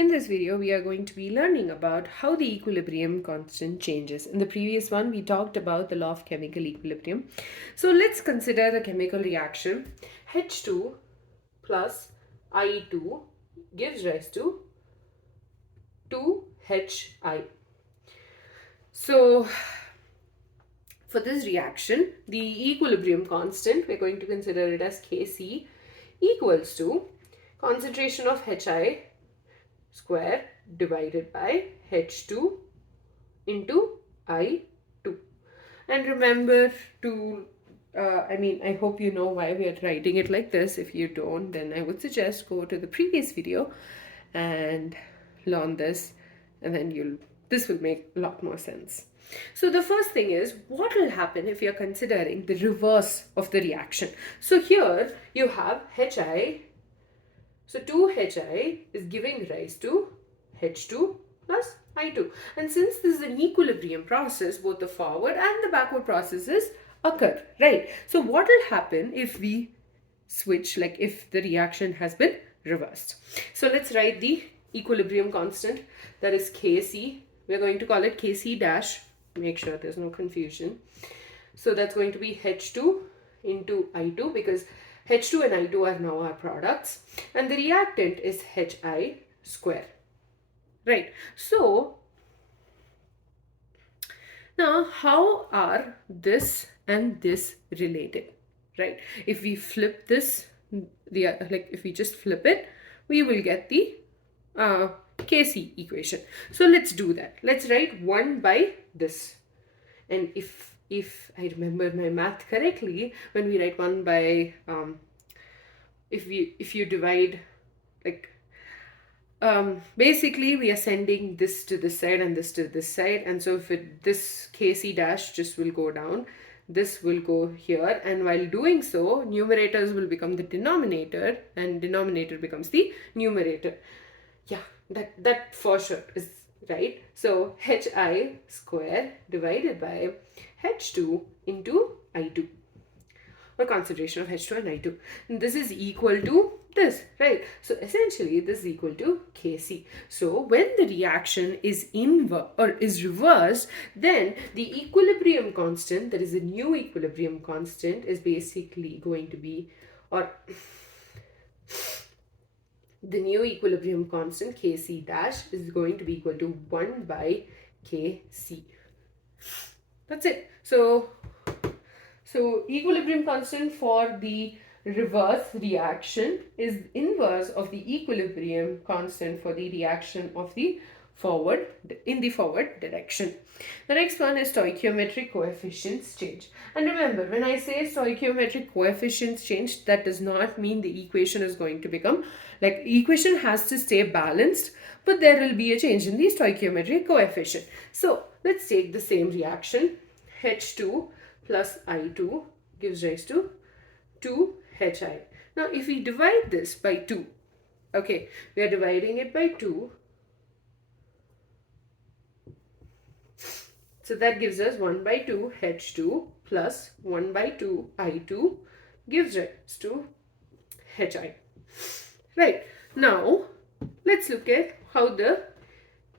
In this video, we are going to be learning about how the equilibrium constant changes. In the previous one, we talked about the law of chemical equilibrium. So let's consider a chemical reaction. H2 plus I2 gives rise to 2HI. So for this reaction, the equilibrium constant, we're going to consider it as Kc, equals to concentration of Hi square divided by H2 into I2. And remember to, I hope you know why we are writing it like this. If you don't, then I would suggest go to the previous video and learn this, and then this will make a lot more sense. So the first thing is, what will happen if you're considering the reverse of the reaction? So here you have Hi. So 2Hi is giving rise to H2 plus I2. And since this is an equilibrium process, both the forward and the backward processes occur, right? So what will happen if we switch, like if the reaction has been reversed? So let's write the equilibrium constant, that is Kc. We're going to call it Kc dash, make sure there's no confusion. So that's going to be H2 into I2, because H2 and I2 are now our products, and the reactant is Hi square, right? So now how are this and this related, right? If we flip this, if we just flip it, we will get the Kc equation. So let's do that. Let's write 1 by this, and if I remember my math correctly, when we write 1 by, if you divide, basically we are sending this to this side and this to this side, and so if this Kc dash just will go down, this will go here, and while doing so, numerators will become the denominator and denominator becomes the numerator. Yeah, that for sure is right. So Hi square divided by H2 into I2, or concentration of H2 and I2. And this is equal to this, right? So essentially this is equal to Kc. So when the reaction is reversed, then the equilibrium constant, that is a new equilibrium constant, is basically going to be, or the new equilibrium constant Kc dash is going to be equal to 1 by Kc. That's it. So equilibrium constant for the reverse reaction is inverse of the equilibrium constant for the reaction of the forward direction. The next one is stoichiometric coefficients change. And remember, when I say stoichiometric coefficients change, that does not mean the equation is going to become, equation has to stay balanced, but there will be a change in the stoichiometric coefficient. So let's take the same reaction. H2 plus I2 gives rise to 2Hi. Now if we divide this by 2, okay, we are dividing it by 2, so that gives us 1 by 2 H2 plus 1 by 2 I2 gives rise to Hi. Right, now let's look at how the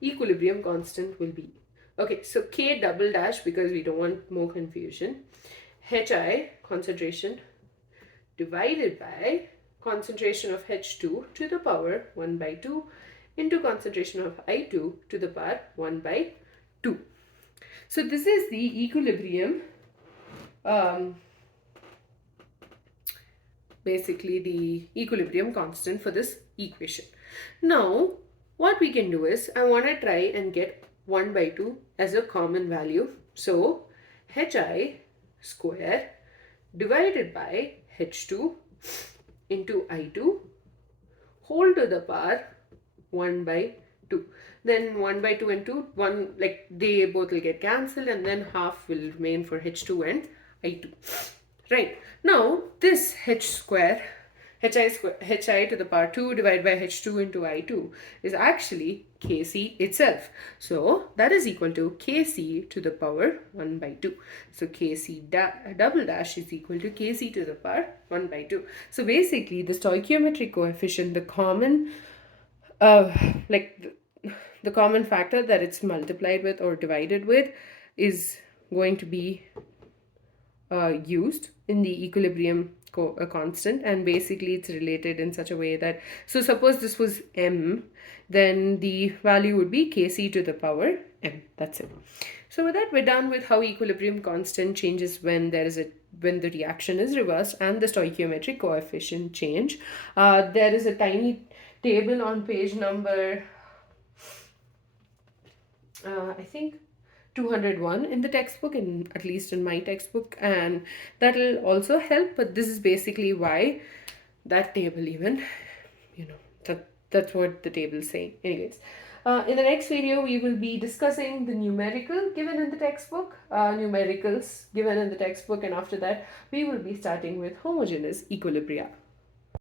equilibrium constant will be. Okay, so K double dash, because we don't want more confusion, Hi concentration divided by concentration of H2 to the power 1 by 2 into concentration of I2 to the power 1 by 2. So this is the equilibrium, basically the equilibrium constant for this equation. Now what we can do is, I want to try and get 1 by 2 as a common value. So Hi square divided by H2 into I2 whole to the power 1 by 2. Then 1 by 2 and 2, they both will get cancelled, and then half will remain for H2 and I2. Right, now this Hi to the power 2 divided by H2 into I2 is actually Kc itself. So that is equal to Kc to the power 1 by 2. So Kc double dash is equal to Kc to the power 1 by 2. So basically the stoichiometric coefficient, the common uh, like the common factor that it's multiplied with or divided with is going to be used in the equilibrium constant, and basically it's related in such a way that, so suppose this was m, then the value would be kc to the power m. That's it. So with that, we're done with how equilibrium constant changes when when the reaction is reversed and the stoichiometric coefficient change. There is a tiny table on page number I think 201 in the textbook, in at least in my textbook, and that'll also help. But this is basically why that table, even, you know, that's what the table's saying. Anyways, in the next video, we will be discussing the numerical given in the textbook, numericals given in the textbook, and after that, we will be starting with homogeneous equilibria.